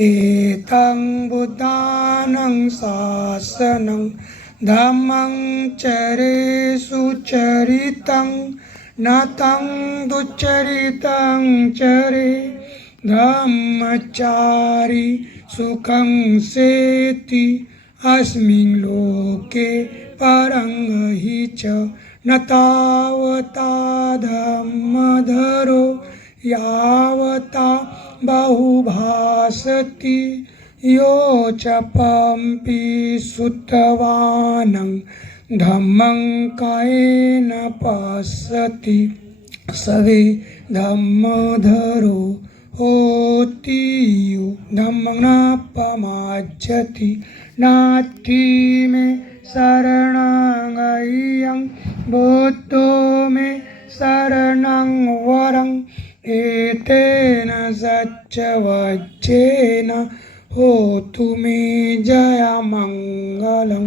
एतं बुद्धानं शासनं धम्मं चरे सुचरितं नतं दुच्चरितं चरे धम्मचारी सुखं सेति अस्मिन् लोके परं हि च न तावता धम्मधरो यावता बहुभासति यो च पम्पि सुतवानं धम्मं कायेन पश्यति सवे धम्मधरो होति यो धम्मं न पमाज्यति नास्ति मे शरणं अय्यं बुद्धो मे शरणं वरं एतेन सच्चवच्चेन होतु मे जयमङ्गलं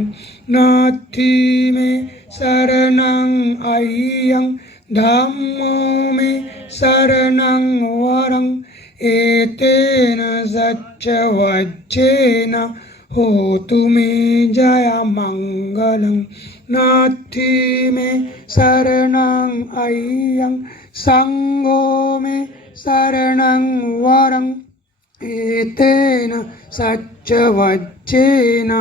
नास्ति मे शरणं अय्यं धम्मो मे शरणं वरं एतेन सच्चवच्चेन होतु मे जयमङ्गलं नास्ति मे शरणं अय्यं संगो मे शरणं वरं एतेन सच्चवच्चेन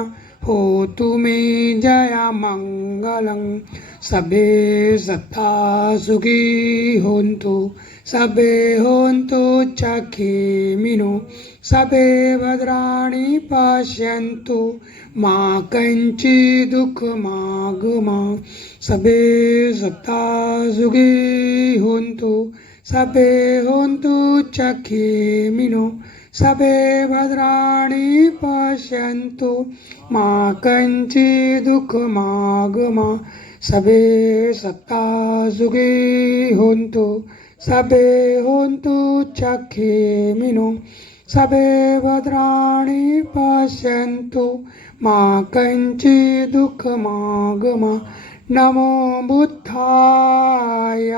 होतु मे जयमङ्गलं सबे सत्ता सुखी होन्तु सबे होन्तु चखेमिनो सबे भद्राणि पश्यन्तु मा कञ्चित् दुःखमागमा सबे सत्ता सुखी होन्तु सबे होन्तु चखेमिनो सबे भद्राणि पश्यन्तु मा कञ्चित् दुःखमागमा सबे सत्ता सुखी होन्तु सबे होन्तु चखेमिनो सबे भद्राणि पश्यन्तु मा कञ्चित् दुःखमागमा नमो बुद्धाय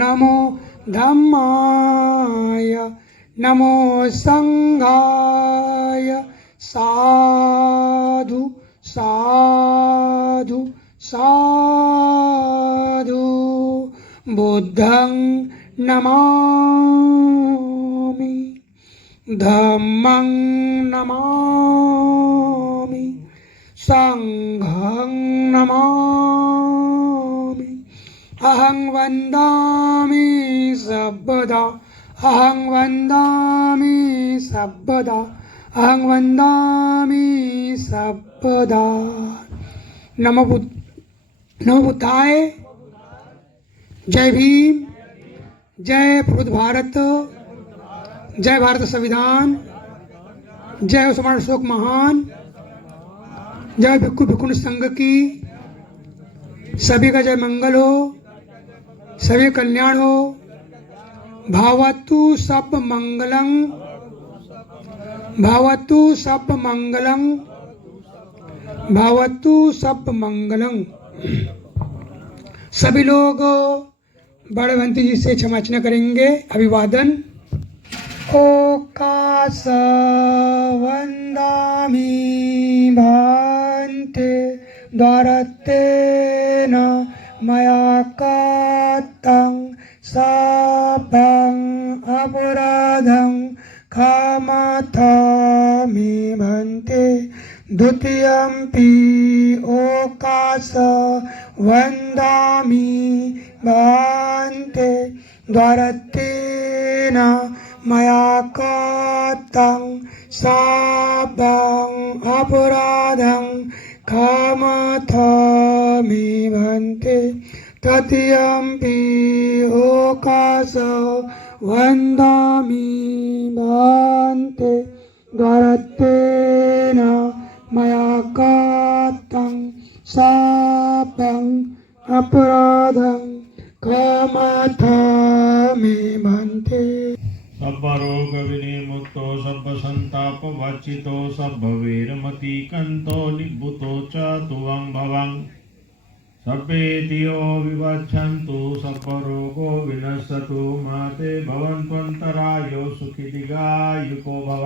नमो धम्माय नमो संघाय साधु साधु साधु बुद्धं नमामि धम्मं नमामि संघं नमामि अहं वन्दामि सर्वदा अहं वन्दामि सर्वदा अहं वन्दामि सर्वदा नमो बुद्धाय जय भीम जय प्रबुद्ध भारत जय भारत संविधान जय उस्मान अशोक महान जय भिक्खु भिक्खुनी संघ की सभी का जय मंगल हो सभी कल्याण हो भावतु सब मंगलं भावतु सब मंगलं भावतु सब मंगलं। सभी लोग बड़े भंती जी से क्षमाचना करेंगे। अभिवादन। ओकास वंदामि भान्ते द्वारतेन मया कातं सापं अपराधं क्षमाथामि भन्ते द्वितीयंपि ओकास वंदामि भान्ते द्वारतेन मया कातं सापं अपराधं क्षमाथामि भन्ते तृतीयंपि ओकास वंदामि भान्ते द्वारतेन मया कातं सापं अपराधं क्षमाथामि भन्ते। सर्वरोग विनिर्मुक्तो सर्वसंताप वाचितो सर्ववीरमति कंतो निभूतो च तुवं भवं सर्वेदियो विवक्षन्तु सर्वरोगो विनश्यतु माते भवन्त्वन्तरायो सुखी दीर्घायुको भव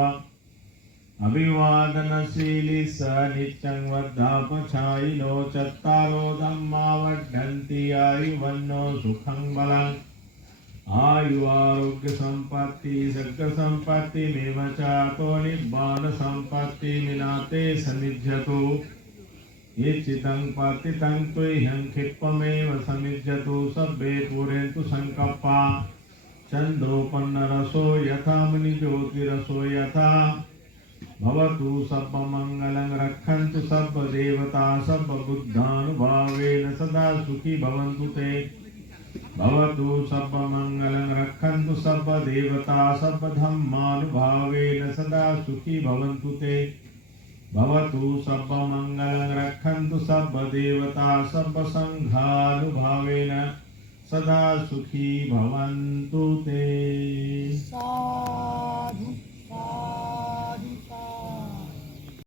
अभिवादनशीली स नित्यं वर्धापचायिनो चत्तारो धम्मा वर्धन्ति आयुवन्नो सुखं बलम् आयु आरोग्य संपत्ति सर्ग संपत्ति मेव चातो निब्बान संपत्ति मिनाते सनिज्यतो इच्छितं पतितं त्वह्यं क्षिप्पमेव सनिज्यतो सब्बे पुरेन्तु संकप्पा छन्दोपन्न रसो यथा मुनिज्योतिरसो यथा भवतु सर्वमङ्गलं रक्षन्तु सर्वदेवता सर्वबुद्धानुभावेन सदा सुखी भवन्तु ते भवतु सर्वमङ्गलं रक्षन्तु सर्वदेवता सर्वधर्मानुभावेन सदा सुखी भवन्तु ते भवतु सर्वमङ्गलं रक्षन्तु सर्वदेवता सर्वसङ्घानुभावेन सदा सुखी भवन्तु ते।